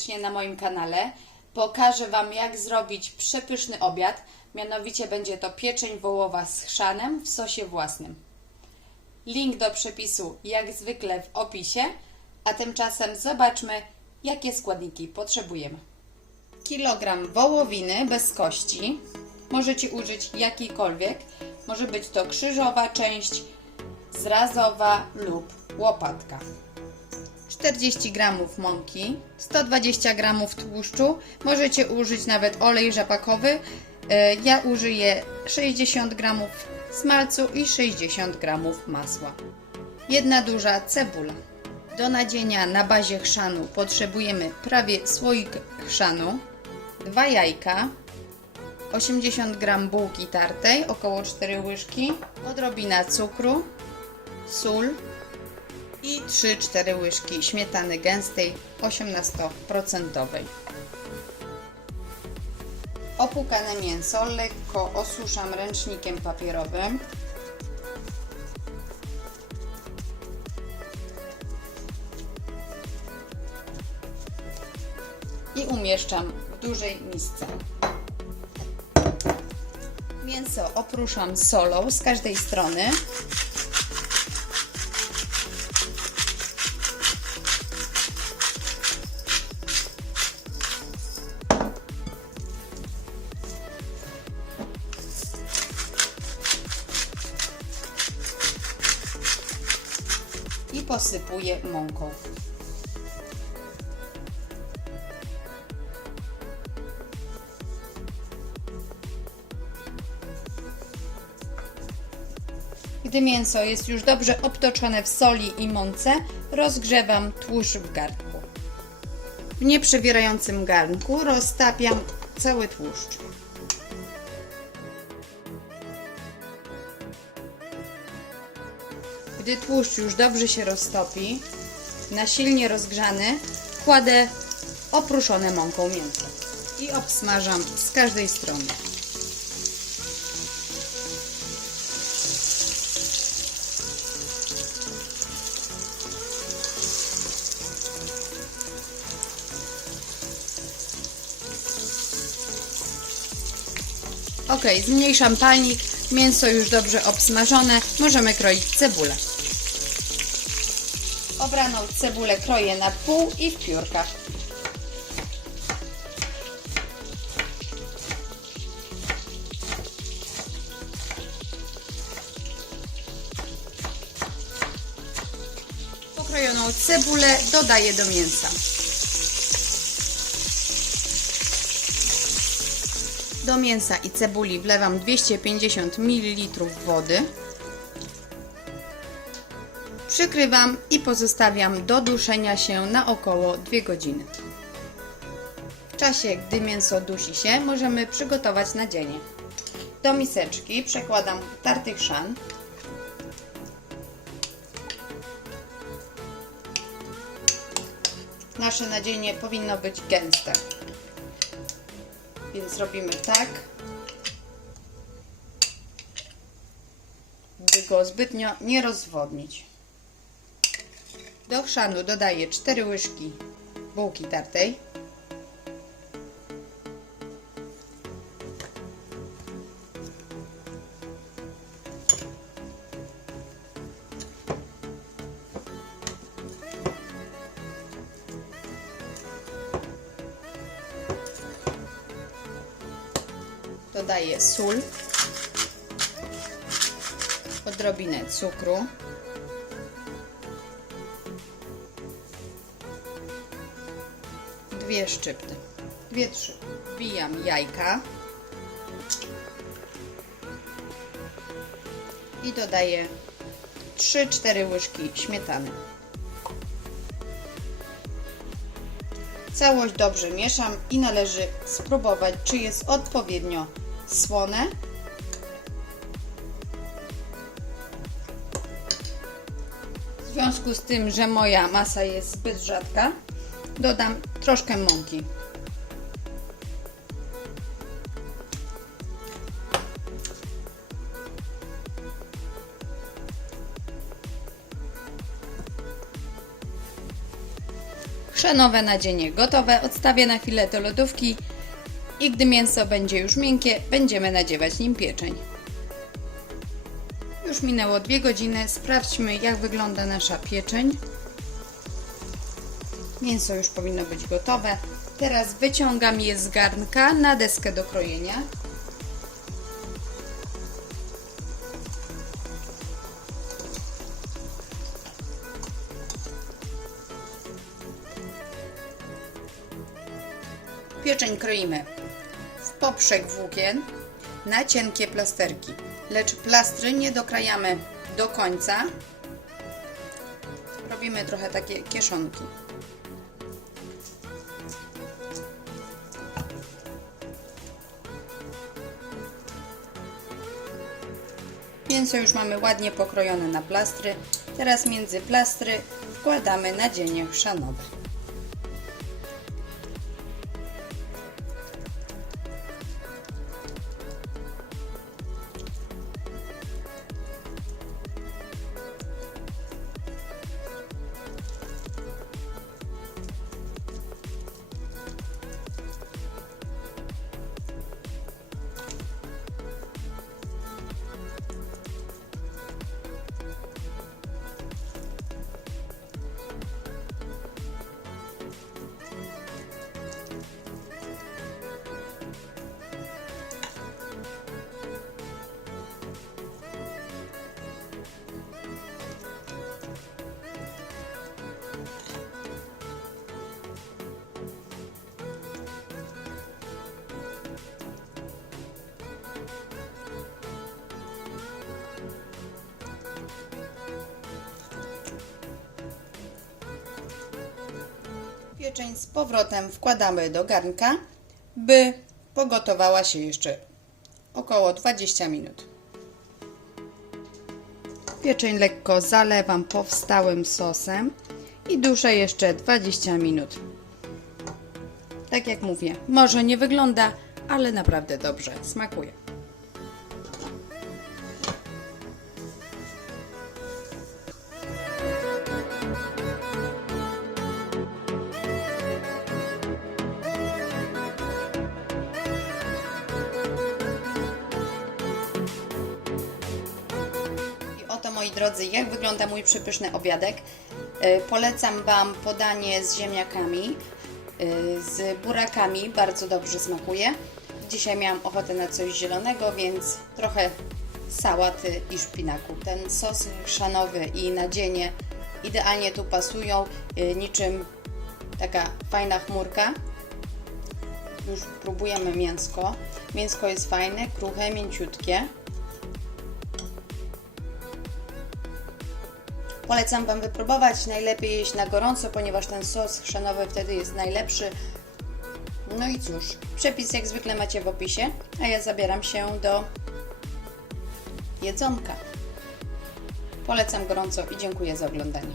serdecznie na moim kanale. Pokażę Wam, jak zrobić przepyszny obiad. Mianowicie będzie to pieczeń wołowa z chrzanem w sosie własnym. Link do przepisu jak zwykle w opisie, a tymczasem zobaczmy, jakie składniki potrzebujemy. Kilogram wołowiny bez kości. Możecie użyć jakiejkolwiek. Może być to krzyżowa część, zrazowa lub łopatka. 40 g mąki, 20 g tłuszczu, możecie użyć nawet olej rzepakowy. Ja użyję 60 g smalcu i 60 g masła. Jedna duża cebula. Do nadzienia na bazie chrzanu potrzebujemy prawie słoik chrzanu, 2 jajka, 80 g bułki tartej, około 4 łyżki, odrobina cukru, sól i 3-4 łyżki śmietany gęstej 18%. Opłukane mięso lekko osuszam ręcznikiem papierowym. I umieszczam w dużej misce. Mięso oprószam solą z każdej strony. I posypuję mąką. Gdy mięso jest już dobrze obtoczone w soli i mące, rozgrzewam tłuszcz w garnku. W nieprzewierającym garnku roztapiam cały tłuszcz. Gdy tłuszcz już dobrze się roztopi, na silnie rozgrzany kładę oprószone mąką mięso i obsmażam z każdej strony. Ok, zmniejszam palnik, mięso już dobrze obsmażone, możemy kroić cebulę. Obraną cebulę kroję na pół i w piórkach. Pokrojoną cebulę dodaję do mięsa. Do mięsa i cebuli wlewam 250 ml wody. Przykrywam i pozostawiam do duszenia się na około 2 godziny. W czasie, gdy mięso dusi się, możemy przygotować nadzienie. Do miseczki przekładam tarty chrzan. Nasze nadzienie powinno być gęste. Więc robimy tak, by go zbytnio nie rozwodnić. Do chrzanu dodaję 4 łyżki bułki tartej, dodaję sól, odrobinę cukru, dwie szczypty, 2-3. Wbijam jajka i dodaję 3-4 łyżki śmietany. Całość dobrze mieszam i należy spróbować, czy jest odpowiednio słone. W związku z tym, że moja masa jest zbyt rzadka, dodam troszkę mąki. chrzanowe nadzienie gotowe. Odstawię na chwilę do lodówki i gdy mięso będzie już miękkie, będziemy nadziewać nim pieczeń. Już minęło 2 godziny. Sprawdźmy, jak wygląda nasza pieczeń. Mięso już powinno być gotowe. Teraz wyciągam je z garnka na deskę do krojenia. Pieczeń kroimy w poprzek włókien na cienkie plasterki, lecz plastry nie dokrajamy do końca. Robimy trochę takie kieszonki. Mięso już mamy ładnie pokrojone na plastry. Teraz między plastry wkładamy nadzienie chrzanowe. Pieczeń z powrotem wkładamy do garnka, by pogotowała się jeszcze około 20 minut. Pieczeń lekko zalewam powstałym sosem i duszę jeszcze 20 minut. Tak jak mówię, może nie wygląda, ale naprawdę dobrze smakuje. Oto, moi drodzy, jak wygląda mój przepyszny obiadek. Polecam Wam podanie z ziemniakami, z burakami, bardzo dobrze smakuje. Dzisiaj miałam ochotę na coś zielonego, więc trochę sałaty i szpinaku. Ten sos chrzanowy i nadzienie idealnie tu pasują, niczym taka fajna chmurka. Już próbujemy mięsko. Mięsko jest fajne, kruche, mięciutkie. Polecam Wam wypróbować, najlepiej jeść na gorąco, ponieważ ten sos chrzanowy wtedy jest najlepszy. No i cóż, przepis jak zwykle macie w opisie, a ja zabieram się do jedzonka. Polecam gorąco i dziękuję za oglądanie.